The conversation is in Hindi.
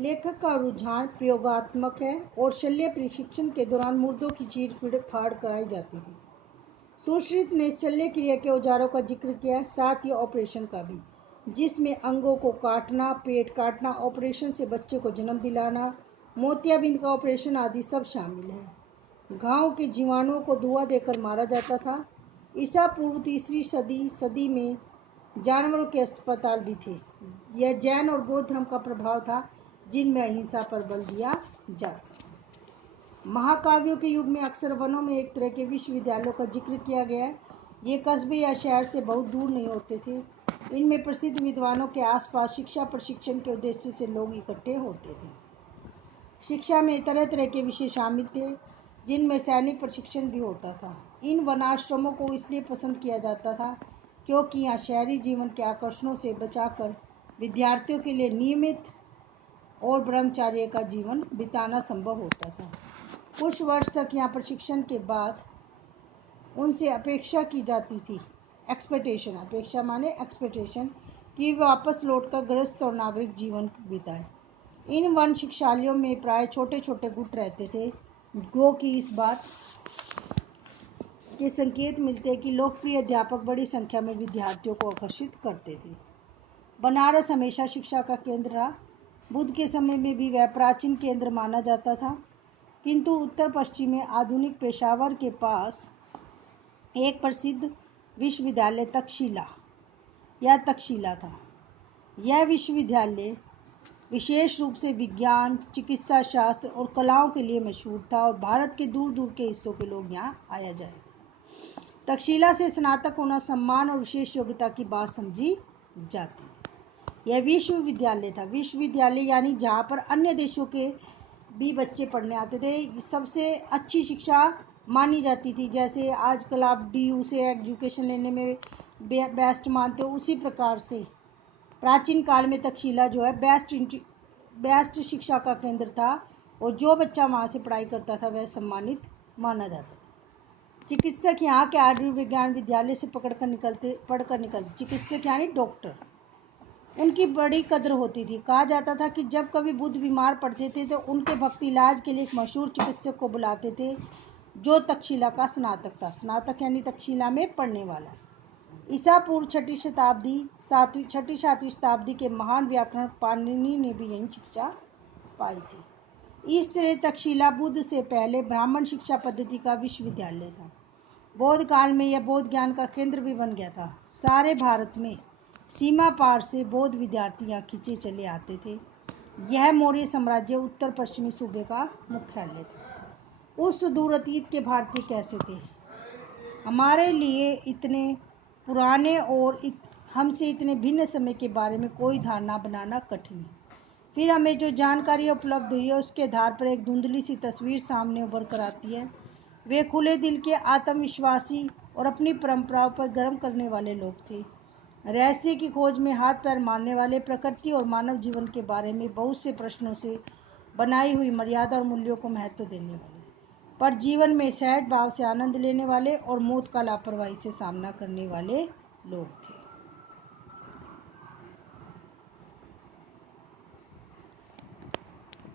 लेखक का रुझान प्रयोगात्मक है और शल्य प्रशिक्षण के दौरान मुर्दों की चीर फाड़ कराई जाती थी। सुश्रुत ने शल्य क्रिया के औजारों का जिक्र किया, साथ ही ऑपरेशन का भी, जिसमें अंगों को काटना, पेट काटना, ऑपरेशन से बच्चे को जन्म दिलाना, मोतियाबिंद का ऑपरेशन आदि सब शामिल है। घाव के जीवाणुओं को धुआं देकर मारा जाता था। ईसा पूर्व 3री सदी में जानवरों के अस्पताल भी थे। यह जैन और बौद्ध धर्म का प्रभाव था, जिनमें अहिंसा पर बल दिया जाता। महाकाव्यों के युग में अक्सर वनों में एक तरह के विश्वविद्यालयों का जिक्र किया गया है। ये कस्बे या शहर से बहुत दूर नहीं होते थे। इनमें प्रसिद्ध विद्वानों के आसपास शिक्षा प्रशिक्षण के उद्देश्य से लोग इकट्ठे होते थे। शिक्षा में तरह तरह के विषय शामिल थे, जिनमें सैनिक प्रशिक्षण भी होता था। इन वनाश्रमों को इसलिए पसंद किया जाता था क्योंकि यहाँ शहरी जीवन के आकर्षणों से बचाकर विद्यार्थियों के लिए नियमित और ब्रह्मचर्य का जीवन बिताना संभव होता था। कुछ वर्ष तक यहाँ प्रशिक्षण के बाद उनसे अपेक्षा की जाती थी, एक्सपेक्टेशन, अपेक्षा माने एक्सपेक्टेशन, कि वे वापस लौटकर गृहस्थ और नागरिक जीवन बिताएं। इन वन शिक्षालयों में प्राय छोटे छोटे गुट रहते थे। गो की इस बात के संकेत मिलते हैं कि लोकप्रिय अध्यापक बड़ी संख्या में विद्यार्थियों को आकर्षित करते थे। बनारस हमेशा शिक्षा का केंद्र रहा। बुद्ध के समय में भी वह प्राचीन केंद्र माना जाता था, किंतु उत्तर पश्चिम में आधुनिक पेशावर के पास एक प्रसिद्ध विश्वविद्यालय तक्षशिला था। यह विश्वविद्यालय विशेष रूप से विज्ञान, चिकित्सा शास्त्र और कलाओं के लिए मशहूर था और भारत के दूर दूर के हिस्सों के लोग यहाँ आया जाए। तक्षशिला से स्नातक होना सम्मान और विशेष योग्यता की बात समझी जाती। यह विश्वविद्यालय था। विश्वविद्यालय यानी जहाँ पर अन्य देशों के भी बच्चे पढ़ने आते थे। सबसे अच्छी शिक्षा मानी जाती थी। जैसे आजकल आप DU से एजुकेशन लेने में बेस्ट मानते हो, उसी प्रकार से प्राचीन काल में तक्षशिला जो है बेस्ट शिक्षा का केंद्र था और जो बच्चा वहाँ से पढ़ाई करता था वह सम्मानित माना जाता था। चिकित्सक यहाँ के आयुर्विज्ञान विद्यालय से पढ़कर निकलते चिकित्सक यानी डॉक्टर, उनकी बड़ी कद्र होती थी। कहा जाता था कि जब कभी बुद्ध बीमार पड़ते थे तो उनके भक्त इलाज के लिए एक मशहूर चिकित्सक को बुलाते थे, जो तक्षशिला का स्नातक था। स्नातक यानी तक्षशिला में पढ़ने वाला। ईसा पूर्व 6ठी शताब्दी के महान व्याकरणक पाणिनि ने भी यही शिक्षा पाई थी। इस तरह तक्षशिला बुद्ध से पहले ब्राह्मण शिक्षा पद्धति का विश्वविद्यालय था। बौद्ध काल में यह बौद्ध ज्ञान का केंद्र भी बन गया था। सारे भारत में सीमा पार से बौद्ध विद्यार्थी यहाँ खींचे चले आते थे। यह मौर्य साम्राज्य उत्तर पश्चिमी सूबे का मुख्यालय था। उस दूर अतीत के भारतीय कैसे थे? हमारे लिए इतने पुराने और हमसे इतने भिन्न समय के बारे में कोई धारणा बनाना कठिन है। फिर हमें जो जानकारी उपलब्ध हुई है उसके आधार पर एक धुंधली सी तस्वीर सामने उभर कर आती है। वे खुले दिल के, आत्मविश्वासी और अपनी परंपराओं पर गर्व करने वाले लोग थे। रहस्य की खोज में हाथ पैर मारने वाले, प्रकृति और मानव जीवन के बारे में बहुत से प्रश्नों से बनाई हुई मर्यादा और मूल्यों को महत्व देने वाले, पर जीवन में सहज भाव से आनंद लेने वाले और मौत का लापरवाही से सामना करने वाले लोग थे।